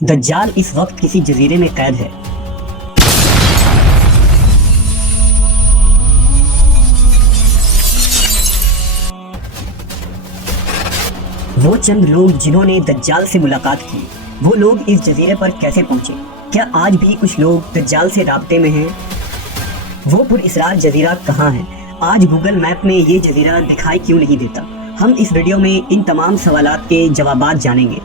दज्जाल इस वक्त किसी जजीरे में कैद है। वो चंद लोग जिन्होंने दज्जाल से मुलाकात की, वो लोग इस जजीरे पर कैसे पहुंचे? क्या आज भी कुछ लोग दज्जाल से राब्ते में हैं? वो पुरअसरार जजीरा कहाँ है? आज गूगल मैप में ये जजीरा दिखाई क्यों नहीं देता? हम इस वीडियो में इन तमाम सवालात के जवाबात जानेंगे।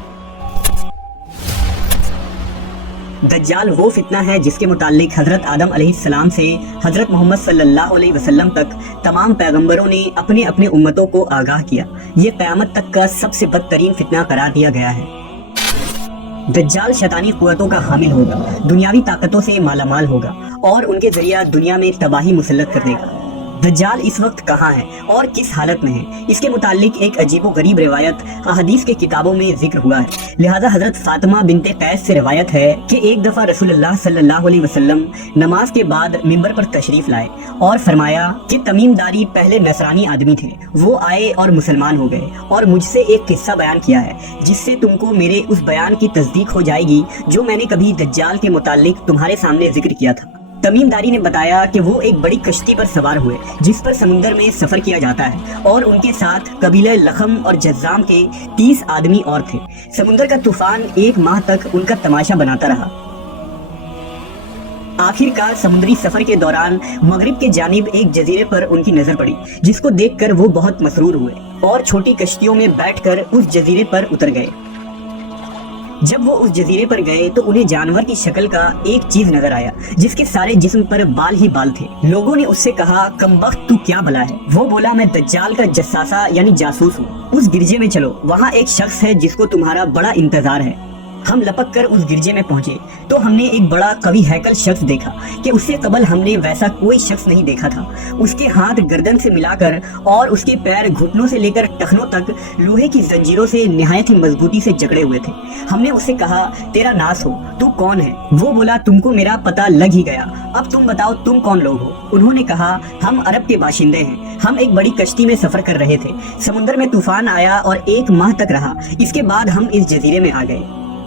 दज्जाल वो फितना है जिसके मुतालिक हज़रत आदम अलैहिस्सलाम से हज़रत मोहम्मद सल्लल्लाहु अलैहि वसल्लम तक तमाम पैगंबरों ने अपने अपने उम्मतों को आगाह किया। ये क़यामत तक का सबसे बदतरीन फितना करार दिया गया है। दज्जाल शैतानी कुव्वतों का हामिल होगा, दुनियावी ताकतों से मालामाल होगा और उनके जरिया दुनिया में तबाही मुसल्लत कर देगा। दज्जाल इस वक्त कहाँ है और किस हालत में है, इसके मुतालिक एक अजीबो गरीब रिवायत हदीस के किताबों में जिक्र हुआ है। लिहाजा हजरत फातिमा बिनते कैस से रिवायत है कि एक दफ़ा रसूलुल्लाह सल्लल्लाहु अलैहि वसल्लम नमाज के बाद मिंबर पर तशरीफ लाए और फरमाया कि तमीमदारी पहले नसरानी आदमी थे, वो आए और मुसलमान हो गए और मुझसे एक किस्सा बयान किया है जिससे तुमको मेरे उस बयान की तस्दीक हो जाएगी जो मैंने कभी दज्जाल के मुतालिक तुम्हारे सामने जिक्र किया था। तमीमदारी ने बताया कि वो एक बड़ी कश्ती पर सवार हुए जिस पर समुंदर में सफर किया जाता है और उनके साथ कबीले लखम और जज्जाम के 30 आदमी और थे। समुंदर का तूफान 1 माह तक उनका तमाशा बनाता रहा। आखिरकार समुद्री सफर के दौरान मगरिब के जानिब एक जजीरे पर उनकी नजर पड़ी जिसको देखकर वो बहुत मसरूर हुए और छोटी कश्तियों में बैठकर उस जजीरे पर उतर गए। जब वो उस जजीरे पर गए तो उन्हें जानवर की शक्ल का एक चीज नजर आया जिसके सारे जिस्म पर बाल ही बाल थे। लोगों ने उससे कहा, कमबख्त तू क्या भला है? वो बोला, मैं दज्जाल का जस्सासा यानी जासूस हूँ। उस गिरजे में चलो, वहाँ एक शख्स है जिसको तुम्हारा बड़ा इंतजार है। हम लपक कर उस गिरजे में पहुंचे तो हमने एक बड़ा कवि हैकल शख्स देखा कि उससे कबल हमने वैसा कोई शख्स नहीं देखा था। उसके हाथ गर्दन से मिलाकर और उसके पैर घुटनों से लेकर टखनों तक लोहे की जंजीरों से निहायत ही मजबूती से जकड़े हुए थे। हमने उससे कहा, तेरा नास हो, तू कौन है? वो बोला, तुमको मेरा पता लग ही गया, अब तुम बताओ तुम कौन लोग हो? उन्होंने कहा, हम अरब के बाशिंदे हैं, हम एक बड़ी कश्ती में सफर कर रहे थे, समुद्र में तूफान आया और 1 माह तक रहा, इसके बाद हम इस जजीरे में आ गए।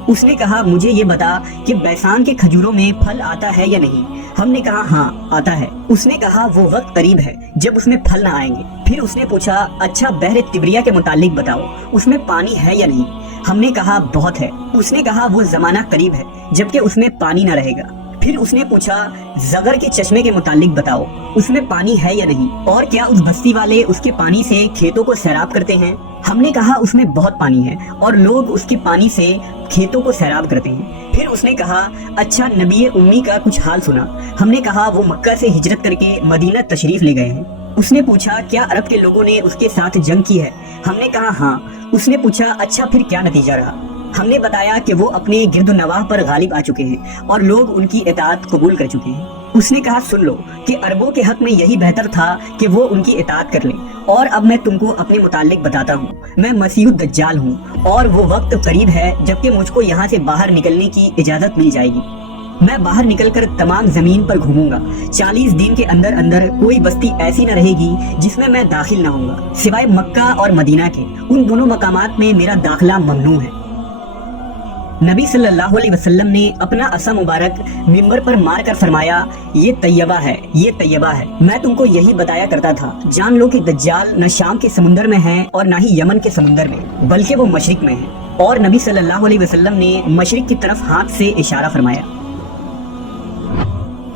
उसने कहा, मुझे ये बता कि बैसान के खजूरों में फल आता है या नहीं? हमने कहा, हाँ आता है। उसने कहा, वो वक्त करीब है जब उसमें फल न आएंगे। फिर उसने पूछा, अच्छा बहरे तिब्रिया के मुतालिक बताओ, उसमें पानी है या नहीं? हमने कहा, बहुत है। उसने कहा, वो जमाना करीब है जबकि उसमें पानी न रहेगा। फिर उसने पूछा, जगर के चश्मे के मुतालिक बताओ, उसमें पानी है या नहीं? और क्या उस बस्ती वाले उसके पानी से खेतों को सैराब करते हैं? हमने कहा, उसमें बहुत पानी है और लोग उसके पानी से खेतों को सैराब करते हैं। फिर उसने कहा, अच्छा नबी उम्मी का कुछ हाल सुना? हमने कहा, वो मक्का से हिजरत करके मदीना तशरीफ ले गए हैं। उसने पूछा, क्या अरब के लोगों ने उसके साथ जंग की है? हमने कहा, हाँ। उसने पूछा, अच्छा फिर क्या नतीजा रहा? हमने बताया कि वो अपने गिरदुनवाह पर गालिब आ चुके हैं और लोग उनकी इताअत कबूल कर चुके हैं। उसने कहा, सुन लो कि अरबों के हक में यही बेहतर था कि वो उनकी इताअत कर लें। और अब मैं तुमको अपने मुतालिक बताता हूँ, मैं मसीह दज्जाल हूँ और वो वक्त करीब है जबकि मुझको यहाँ से बाहर निकलने की इजाजत मिल जाएगी। मैं बाहर निकलकर तमाम जमीन पर घूमूंगा। 40 दिन के अंदर अंदर कोई बस्ती ऐसी न रहेगी जिसमें मैं दाखिल न होऊंगा, सिवाय मक्का और मदीना के। उन दोनों मकामात में मेरा दाखिला ममनू है। नबी सल्लल्लाहु अलैहि वसल्लम ने अपना असा मुबारक मिंबर पर मार कर फरमाया, ये तैयबा है, ये तैयबा है। मैं तुमको यही बताया करता था, जान लो कि दज्जाल न शाम के समुंदर में है और न ही यमन के समुंदर में, बल्कि वो मशरिक में है। और नबी सल्लल्लाहु अलैहि वसल्लम ने मशरिक की तरफ हाथ से इशारा फरमाया।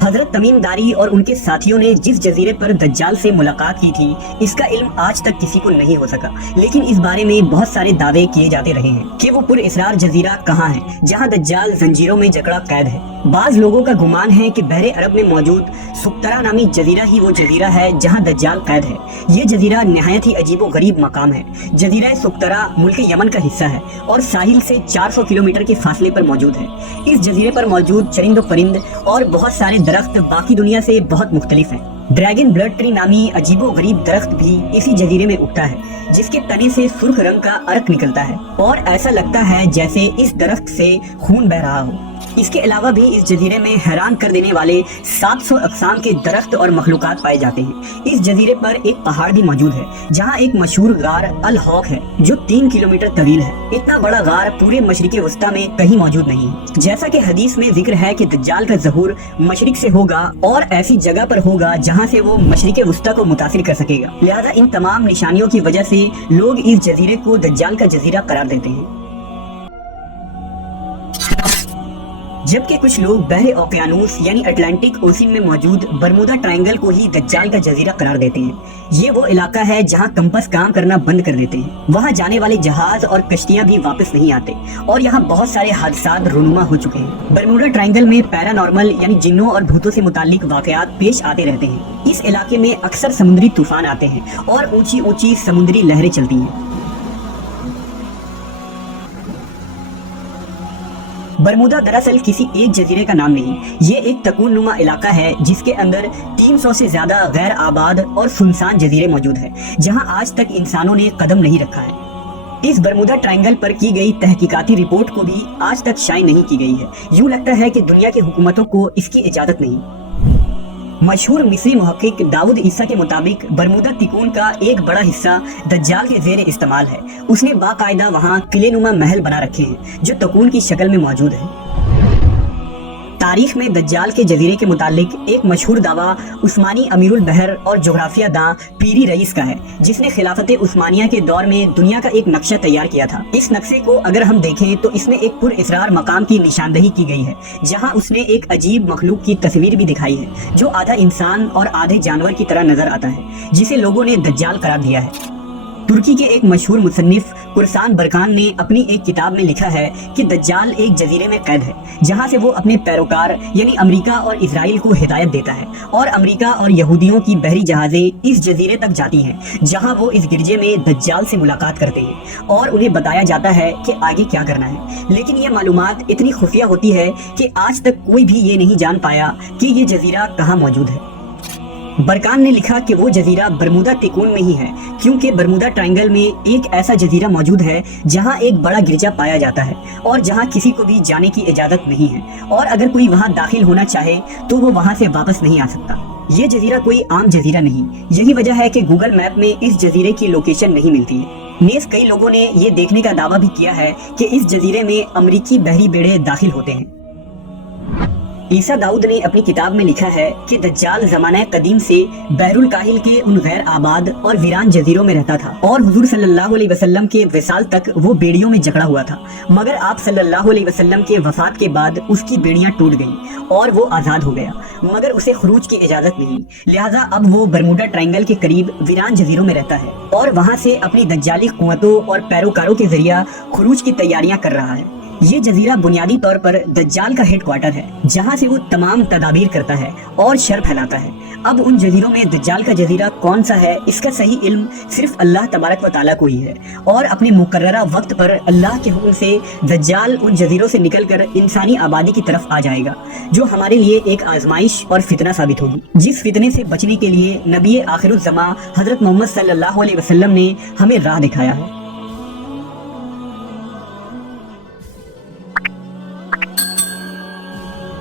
हजरत तमीमदारी और उनके साथियों ने जिस जजीरे पर दज्जाल से मुलाकात की थी, इसका इल्म आज तक किसी को नहीं हो सका, लेकिन इस बारे में बहुत सारे दावे किए जाते रहे हैं कि वो पुरअसरार जजीरा कहाँ है जहाँ दज्जाल जंजीरों में जकड़ा कैद है। बाज लोगों का गुमान है कि बहरे अरब में मौजूद सुक्तरा नामी जजीरा ही वो जजीरा है जहाँ दज्जाल कैद है। ये जजीरा निहायत ही अजीबो गरीब मकाम है। जजीरा सुक्तरा मुल्क यमन का हिस्सा है और साहिल से 400 किलोमीटर के फासले पर मौजूद है। इस जजीरे पर मौजूद चरिंद परिंद और बहुत सारे दरख्त बाकी दुनिया से बहुत मुख्तलिफ हैं। ड्रैगन ब्लड ट्री नामी अजीबो गरीब दरख्त भी इसी जजीरे में उगता है। जिस के तने से सुर्ख रंग का अर्क निकलता है और ऐसा लगता है जैसे इस दरख्त से खून बह रहा हो। इसके अलावा भी इस जजीरे में हैरान कर देने वाले 700 अक़साम के दरख्त और मखलूकात पाए जाते हैं। इस जजीरे पर एक पहाड़ भी मौजूद है जहां एक मशहूर गार अल हौक है जो 3 किलोमीटर तवील है। इतना बड़ा गार पूरे मशरिक़े वस्ता में कहीं मौजूद नहीं है। जैसा कि हदीस में जिक्र है कि दज्जाल का ज़हूर मशरिक से होगा और ऐसी जगह पर होगा जहां से वो मशरिक़े वस्ता को मुतासिर कर सकेगा। लिहाजा इन तमाम निशानियों की वजह से लोग इस जजीरे को दज्जाल का जजीरा करार देते हैं। जबकि कुछ लोग बहरे ओकियानूस यानी अटलांटिक ओशन में मौजूद बरमूदा ट्रायंगल को ही दज्जाल का जजीरा करार देते हैं। ये वो इलाका है जहां कंपास काम करना बंद कर देते हैं। वहां जाने वाले जहाज और कश्तियां भी वापस नहीं आते और यहाँ बहुत सारे हादसात रुनुमा हो चुके हैं। बरमूदा ट्रायंगल में पैरानॉर्मल यानी जिन्नों और भूतों से मुताल्लिक वाकयात पेश आते रहते हैं। इस इलाके में अक्सर समुद्री तूफान आते हैं और ऊंची ऊंची समुद्री लहरें चलती हैं। बरमूदा दरअसल किसी एक जजीरे का नाम नहीं, ये एक तकून नुमा इलाका है जिसके अंदर 300 से ज्यादा गैर आबाद और सुनसान जजीरे मौजूद हैं, जहां आज तक इंसानों ने कदम नहीं रखा है। इस बरमूदा ट्रायंगल पर की गई तहकीकाती रिपोर्ट को भी आज तक शाये नहीं की गई है। यूं लगता है कि दुनिया की हुकूमतों को इसकी इजाजत नहीं। मशहूर मिस्री मुहक्किक दाऊद ईसा के मुताबिक बरमूदा तिकोन का एक बड़ा हिस्सा दज्जाल के ज़ेरे इस्तेमाल है। उसने बाकायदा वहाँ किलेनुमा महल बना रखे हैं जो तकून की शक्ल में मौजूद है। तारीख में दज्जाल के जजीरे के मुतालिक एक मशहूर दावा उस्मानी अमीरुल बहर और जोग्राफिया दां पीरी रईस का है, जिसने खिलाफत उस्मानिया के दौर में दुनिया का एक नक्शा तैयार किया था। इस नक्शे को अगर हम देखें तो इसमें एक पुरइसरार मकाम की निशानदही की गई है, जहां उसने एक अजीब मखलूक की तस्वीर भी दिखाई है जो आधा इंसान और आधे जानवर की तरह नजर आता है, जिसे लोगों ने दज्जाल करार दिया है। तुर्की के एक मशहूर मुसन्निफ कुरसान बरकान ने अपनी एक किताब में लिखा है कि दज्जाल एक जजीरे में कैद है, जहां से वो अपने पैरोकार यानी अमेरिका और इजराइल को हिदायत देता है और अमेरिका और यहूदियों की बहरी जहाजें इस जजीरे तक जाती हैं, जहां वो इस गिरजे में दज्जाल से मुलाकात करते हैं और उन्हें बताया जाता है कि आगे क्या करना है। लेकिन ये मालूमात इतनी खुफिया होती है कि आज तक कोई भी ये नहीं जान पाया कि ये जजीरा कहाँ मौजूद है। बरकान ने लिखा कि वो जजीरा बरमूदा तिकोन में ही है, क्योंकि बरमूदा ट्रायंगल में एक ऐसा जजीरा मौजूद है जहां एक बड़ा गिरजा पाया जाता है और जहां किसी को भी जाने की इजाजत नहीं है, और अगर कोई वहां दाखिल होना चाहे तो वो वहां से वापस नहीं आ सकता। ये जजीरा कोई आम जजीरा नहीं। यही वजह है कि गूगल मैप में इस जजीरे की लोकेशन नहीं मिलती है। नेज़ कई लोगों ने ये देखने का दावा भी किया है कि इस जजीरे में अमरीकी बहरी बेड़े दाखिल होते हैं। ईसा दाऊद ने अपनी किताब में लिखा है कि दज्जाल ज़माना कदीम से बहरुल काहिल के उन गैर आबाद और वीरान जजीरों में रहता था और हुजूर सल्लल्लाहु अलैहि वसल्लम के विसाल तक वो बेड़ियों में जकड़ा हुआ था, मगर आप सल्लल्लाहु अलैहि वसल्लम के वफात के बाद उसकी बेड़ियां टूट गईं और वो आज़ाद हो गया, मगर उसे खुरूज की इजाज़त नहीं। लिहाजा अब वो बरमूडा ट्रायंगल के करीब वीरान जजीरों में रहता है और वहाँ से अपनी दज्जाली कुव्वतों और पैरोकारों के जरिया खुरूज की तैयारियां कर रहा है। ये जजीरा बुनियादी तौर पर दज्जाल का हेड क्वार्टर है, जहाँ से वो तमाम तदाबीर करता है और शर फैलाता है। अब उन जजीरों में दज्जाल का जजीरा कौन सा है, इसका सही इल्म सिर्फ अल्लाह तबारक व तआला को ही है, और अपने मुकर्ररा वक्त पर अल्लाह के हुक्म से दज्जाल उन जजीरों से निकलकर इंसानी आबादी की तरफ आ जाएगा, जो हमारे लिए एक आजमाइश और फितना साबित होगी, जिस फितने से बचने के लिए नबी आखिरुज़्ज़मा हजरत मोहम्मद सल्लल्लाहु अलैहि वसल्लम ने हमें राह दिखाया है।